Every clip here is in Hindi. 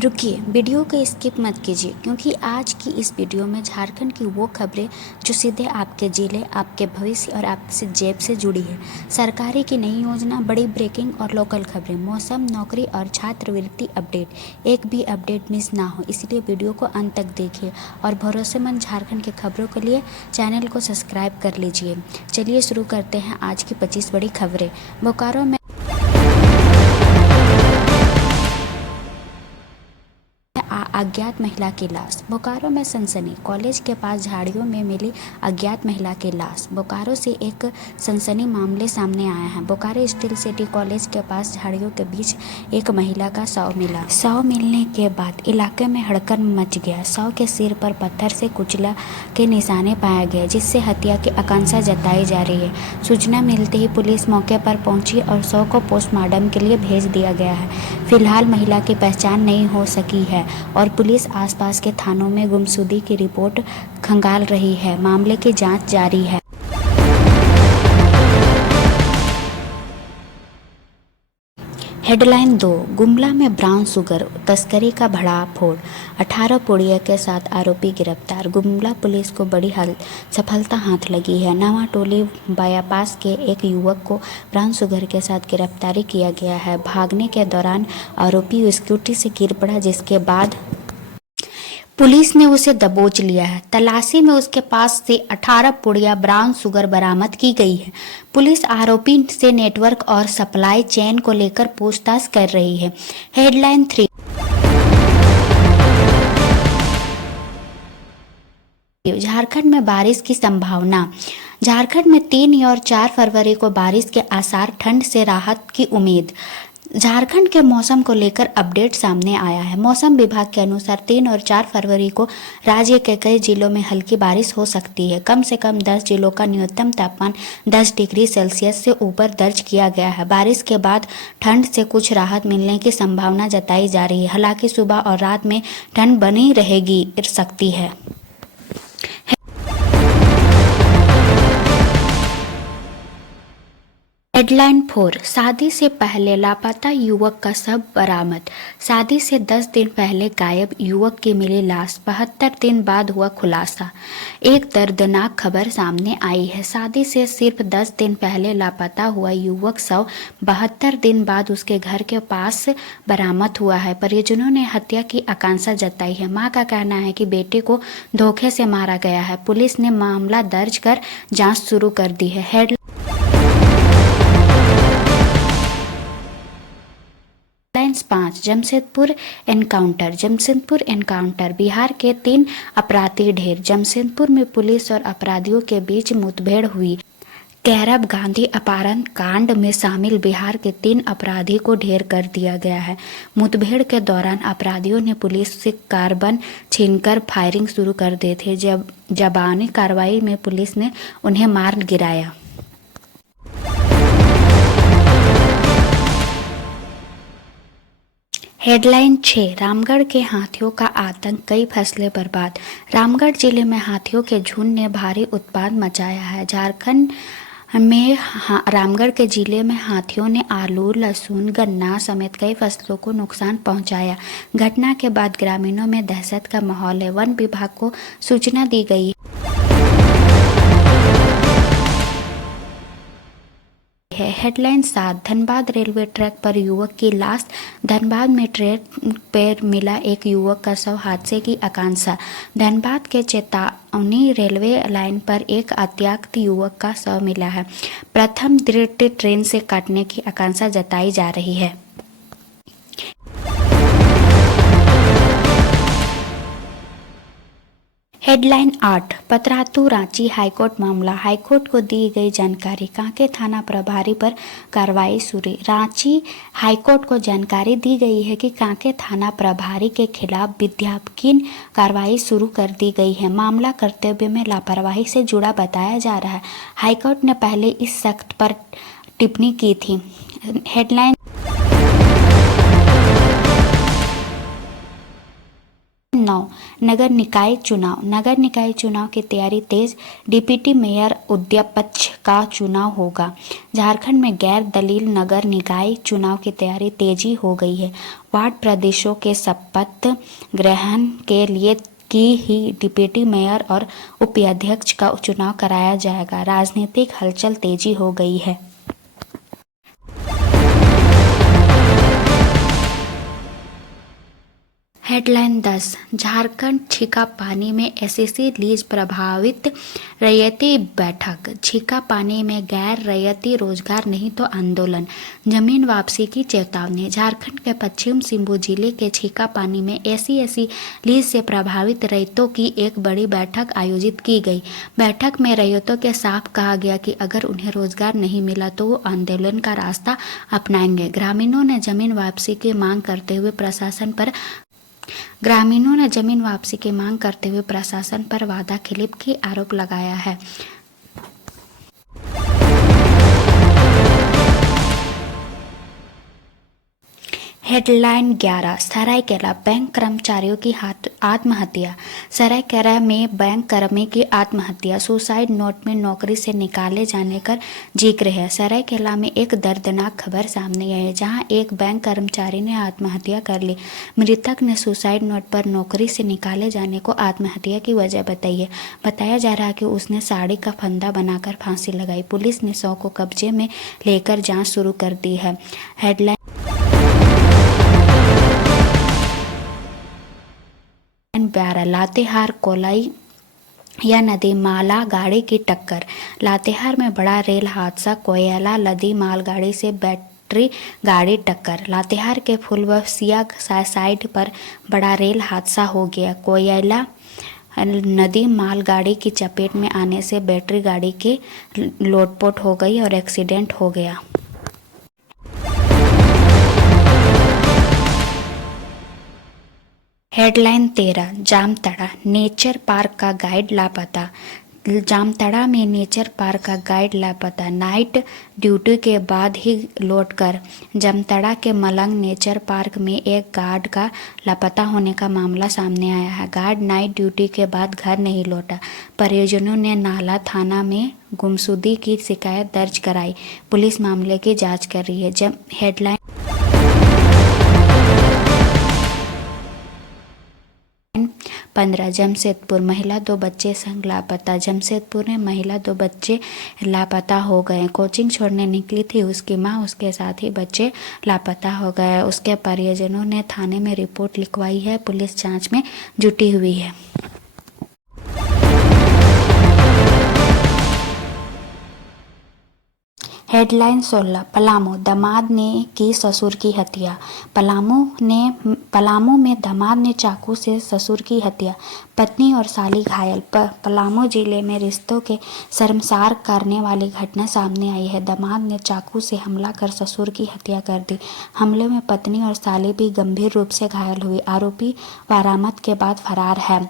रुकिए, वीडियो को स्किप मत कीजिए क्योंकि आज की इस वीडियो में झारखंड की वो खबरें जो सीधे आपके जिले, आपके भविष्य और आपसे जेब से जुड़ी है। सरकारी की नई योजना, बड़ी ब्रेकिंग और लोकल खबरें, मौसम, नौकरी और छात्रवृत्ति अपडेट। एक भी अपडेट मिस ना हो, इसलिए वीडियो को अंत तक देखिए और भरोसेमंद झारखंड की खबरों के लिए चैनल को सब्सक्राइब कर लीजिए। चलिए शुरू करते हैं आज की 25 बड़ी खबरें। बोकारो में अज्ञात महिला की लाश। बोकारो में सनसनी, कॉलेज के पास झाड़ियों में मिली अज्ञात महिला की लाश। बोकारो से एक सनसनी मामले सामने आया है। बोकारो स्टील सिटी कॉलेज के पास झाड़ियों के बीच एक महिला का शव मिला। शव मिलने के बाद इलाके में हड़कंप मच गया। शव के सिर पर पत्थर से कुचला के निशाने पाए गए, जिससे हत्या की आशंका जताई जा रही है। सूचना मिलते ही पुलिस मौके पर पहुंची और शव को पोस्टमार्टम के लिए भेज दिया गया है। फिलहाल महिला की पहचान नहीं हो सकी है और पुलिस आसपास के थानों में गुमशुदगी की रिपोर्ट खंगाल रही है। मामले की जांच जारी है। हेडलाइन 2, गुमला में ब्राउन शुगर तस्करी का भड़ाफोड़। 18 पुड़िया के साथ आरोपी गिरफ्तार। गुमला पुलिस को बड़ी सफलता हाथ लगी है। नवा टोली बाईपास के एक युवक को ब्राउन शुगर के साथ गिरफ्तारी किया गया है। भागने के दौरान आरोपी स्कूटी से गिर पड़ा, जिसके बाद पुलिस ने उसे दबोच लिया है। तलाशी में उसके पास से 18 पुड़िया ब्राउन शुगर बरामद की गई है। पुलिस आरोपी से नेटवर्क और सप्लाई चेन को लेकर पूछताछ कर रही है। हेडलाइन 3, झारखंड में बारिश की संभावना। झारखंड में 3 और 4 फरवरी को बारिश के आसार, ठंड से राहत की उम्मीद। झारखंड के मौसम को लेकर अपडेट सामने आया है। मौसम विभाग के अनुसार 3 और 4 फरवरी को राज्य के कई जिलों में हल्की बारिश हो सकती है। कम से कम 10 जिलों का न्यूनतम तापमान 10 डिग्री सेल्सियस से ऊपर दर्ज किया गया है। बारिश के बाद ठंड से कुछ राहत मिलने की संभावना जताई जा रही है। हालांकि सुबह और रात में ठंड बनी रहेगी सकती है। हेडलाइन 4, शादी से पहले लापता युवक का शव बरामद। शादी से 10 दिन पहले गायब युवक की मिली लाश, 72 दिन बाद हुआ खुलासा। एक दर्दनाक खबर सामने आई है। शादी से सिर्फ 10 दिन पहले लापता हुआ युवक शव 72 दिन बाद उसके घर के पास बरामद हुआ है। परिजनों ने हत्या की आशंका जताई है। मां का कहना है कि बेटे को धोखे से मारा गया है। पुलिस ने मामला दर्ज कर जांच शुरू कर दी है। Headline 5, Jamshedpur encounter. Jamshedpur encounter, Bihar के 3 अपराधी ढेर। जमशेदपुर में पुलिस और अपराधियों के बीच मुठभेड़ हुई। कैरब गांधी अपहरण कांड में शामिल बिहार के 3 अपराधी को ढेर कर दिया गया है। मुठभेड़ के दौरान अपराधियों ने पुलिस से कारबन छीनकर फायरिंग शुरू कर दी थी। जबानी कार्रवाई में पुलिस ने उन्हें मार गिराया। हेडलाइन 6, रामगढ़ के हाथियों का आतंक, कई फसलें बर्बाद। रामगढ़ जिले में हाथियों के झुंड ने भारी उत्पात मचाया है। झारखंड में रामगढ़ के जिले में हाथियों ने आलू, लहसुन, गन्ना समेत कई फसलों को नुकसान पहुंचाया। घटना के बाद ग्रामीणों में दहशत का माहौल है। वन विभाग को सूचना दी गई है। हेडलाइन 7, धनबाद रेलवे ट्रैक पर युवक की लाश। धनबाद में ट्रैक पर मिला एक युवक का शव, हादसे की आशंका। धनबाद के चेतावनी रेलवे लाइन पर एक अज्ञात युवक का शव मिला है। प्रथम दृष्टया ट्रेन से कटने की आशंका जताई जा रही है। हेडलाइन 8, पतरातू रांची हाईकोर्ट मामला। हाईकोर्ट को दी गई जानकारी, कांके थाना प्रभारी पर कार्रवाई शुरू। रांची हाईकोर्ट को जानकारी दी गई है कि कांके थाना प्रभारी के खिलाफ विज्ञापन कार्रवाई शुरू कर दी गई है। मामला कर्तव्य में लापरवाही से जुड़ा बताया जा रहा है। हाईकोर्ट ने पहले इस शख्स पर टिप्पणी की थी। हेडलाइन 9 नगर निकाय चुनाव। नगर निकाय चुनाव की तैयारी तेज, डिप्टी मेयर अध्यक्ष का चुनाव होगा। झारखंड में गैर दलील नगर निकाय चुनाव की तैयारी तेजी हो गई है। वार्ड प्रदेशों के शपथ ग्रहण के लिए की ही डिप्टी मेयर और उपाध्यक्ष का चुनाव कराया जाएगा। राजनीतिक हलचल तेजी हो गई है। हेडलाइन 10 झारखंड छीकापानी में एसएससी लीज प्रभावित रैयती बैठक। छीकापानी में गैर रैयती रोजगार नहीं तो आंदोलन, जमीन वापसी की चेतावनी। झारखंड के पश्चिम सिंहभूम जिले के छीकापानी में एसएससी लीज से प्रभावित रैयतों की एक बड़ी बैठक आयोजित की गई। बैठक में रैयतों के साफ कहा गया कि अगर उन्हें रोजगार नहीं मिला तो वो आंदोलन का रास्ता अपनाएंगे। ग्रामीणों ने जमीन वापसी की मांग करते हुए प्रशासन पर वादाखिलाफी की आरोप लगाया है। हेडलाइन 11 सरायकेला बैंक कर्मचारियों की आत्महत्या। सरायकेला में बैंक कर्मी की आत्महत्या, सुसाइड नोट में नौकरी से निकाले जाने का जिक्र है। सरायकेला में एक दर्दनाक खबर सामने आई है, जहां एक बैंक कर्मचारी ने आत्महत्या कर ली। मृतक ने सुसाइड नोट पर नौकरी से निकाले जाने को आत्महत्या की वजह बताई है। बताया जा रहा है कि उसने साड़ी का फंदा बनाकर फांसी लगाई। पुलिस ने शव को कब्जे में लेकर जाँच शुरू कर दी है। हेडलाइन लातेहार कोलाई या नदी माला गाड़ी की टक्कर। लातेहार में बड़ा रेल हादसा, कोयला लदी मालगाड़ी से बैटरी गाड़ी टक्कर। लातेहार के फुलवसिया साइड पर बड़ा रेल हादसा हो गया। कोयला नदी मालगाड़ी की चपेट में आने से बैटरी गाड़ी के लोटपोट हो गई और एक्सीडेंट हो गया। हेडलाइन 13 जामताड़ा नेचर पार्क का गाइड लापता। जामताड़ा में नेचर पार्क का गाइड लापता। नाइट ड्यूटी के बाद ही लौटकर जामताड़ा के मलंग नेचर पार्क में एक गार्ड का लापता होने का मामला सामने आया है। गार्ड नाइट ड्यूटी के बाद घर नहीं लौटा। परिजनों ने नाला थाना में गुमशुदगी की शिकायत दर्ज कराई। पुलिस मामले की जांच कर रही है। हेडलाइन 15 जमशेदपुर महिला 2 बच्चे संग लापता। जमशेदपुर में महिला 2 बच्चे लापता हो गए। कोचिंग छोड़ने निकली थी उसकी मां, उसके साथ ही बच्चे लापता हो गए। उसके परिजनों ने थाने में रिपोर्ट लिखवाई है। पुलिस जांच में जुटी हुई है। हेडलाइन 16 पलामू दामाद ने की ससुर की हत्या। पलामू में दामाद ने चाकू से ससुर की हत्या, पत्नी और साली घायल। पलामू जिले में रिश्तों के शर्मसार करने वाली घटना सामने आई है। दामाद ने चाकू से हमला कर ससुर की हत्या कर दी। हमले में पत्नी और साली भी गंभीर रूप से घायल हुई। आरोपी बरामद के बाद फरार है।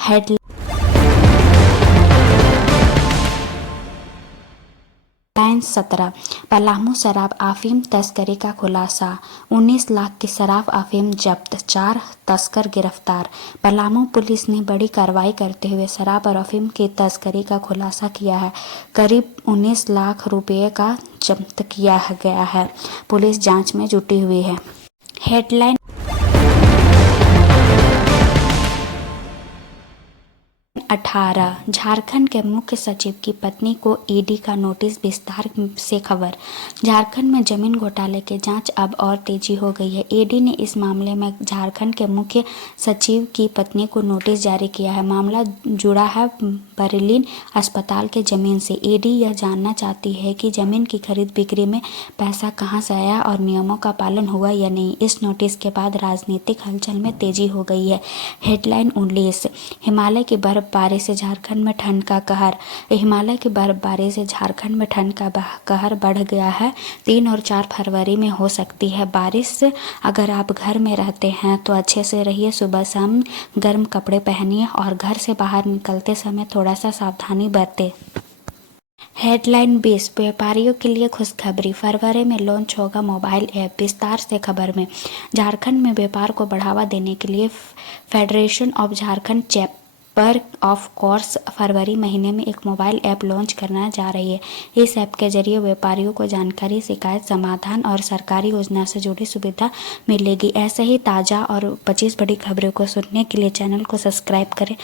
हेडलाइन 17 पलामू शराब अफीम तस्करी का खुलासा। 19 लाख की शराब अफीम जब्त, 4 तस्कर गिरफ्तार। पलामू पुलिस ने बड़ी कार्रवाई करते हुए शराब और अफीम की तस्करी का खुलासा किया है। करीब 19 लाख रुपए का जब्त किया गया है। पुलिस जांच में जुटी हुई है। हेडलाइन 18 झारखंड के मुख्य सचिव की पत्नी को ईडी का नोटिस। विस्तार से खबर। झारखंड में जमीन घोटाले की जांच अब और तेजी हो गई है। ईडी ने इस मामले में झारखंड के मुख्य सचिव की पत्नी को नोटिस जारी किया है। मामला जुड़ा है बरेली अस्पताल के जमीन से। ईडी यह जानना चाहती है कि जमीन की खरीद बिक्री में पैसा कहां से आया और नियमों का पालन हुआ या नहीं। इस नोटिस के बाद राजनीतिक हलचल में तेजी हो गई है। हेडलाइन 19 हिमालय की बर्फबारी से झारखंड में ठंड का कहर। हिमालय की बर्फबारी से झारखंड में ठंड का कहर बढ़ गया है। 3 और 4 फरवरी में हो सकती है बारिश। अगर आप घर में रहते हैं तो अच्छे से रहिए। सुबह शाम गर्म कपड़े पहनिए और घर से बाहर निकलते समय थोड़ा सा सावधानी बरतें। हेडलाइन 20 व्यापारियों के लिए खुशखबरी, फरवरी में लॉन्च होगा मोबाइल ऐप। विस्तार से खबर में, झारखंड में व्यापार को बढ़ावा देने के लिए federation of Jharkhand chamber of commerce फरवरी महीने में एक मोबाइल ऐप लॉन्च करना जा रही है। इस ऐप के जरिए व्यापारियों को जानकारी, शिकायत समाधान और सरकारी योजना से जुड़ी सुविधा मिलेगी। ऐसे ही ताज़ा और 25 बड़ी खबरों को सुनने के लिए चैनल को सब्सक्राइब करें।